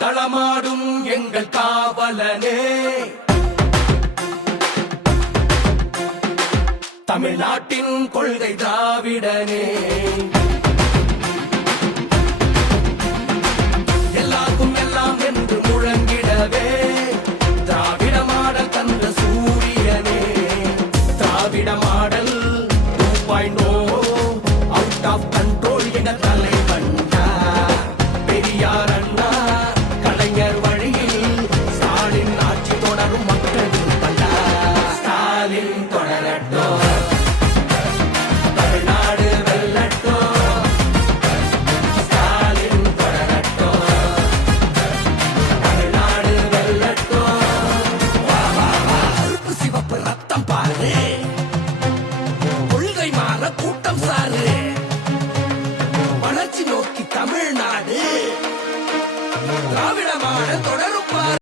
களமாடும் எங்கள் காவலனே, தமிழ்நாட்டின் கொள்கை திராவிடனே, எல்லாருக்கும் எல்லாம் என்று முழங்கிடவே திராவிட மாடல் தந்த சூரியனே, திராவிட மாடல் 2.0 அவுட் ஆஃப் கண்ட்ரோல் என தலை கண்டா பெரியார் அண்ணா கலைஞர் வழியில் ஸ்டாலின் ஆட்சி தொடரும் மக்கள் கண்டா ஸ்டாலின் தொடரட்டும் தமிழ்நாடு வெல்லட்டும் ஸ்டாலின் தொடரட்டும் தமிழ்நாடு வெல்லட்டும் கருப்பு சிவப்பு ரத்தம் பாரு கொள்கை மாற கூட்டம் சாரு வளர்ச்சி நோக்கி தமிழ்நாடு திராவிட மாடல் தொடரும் பாரு.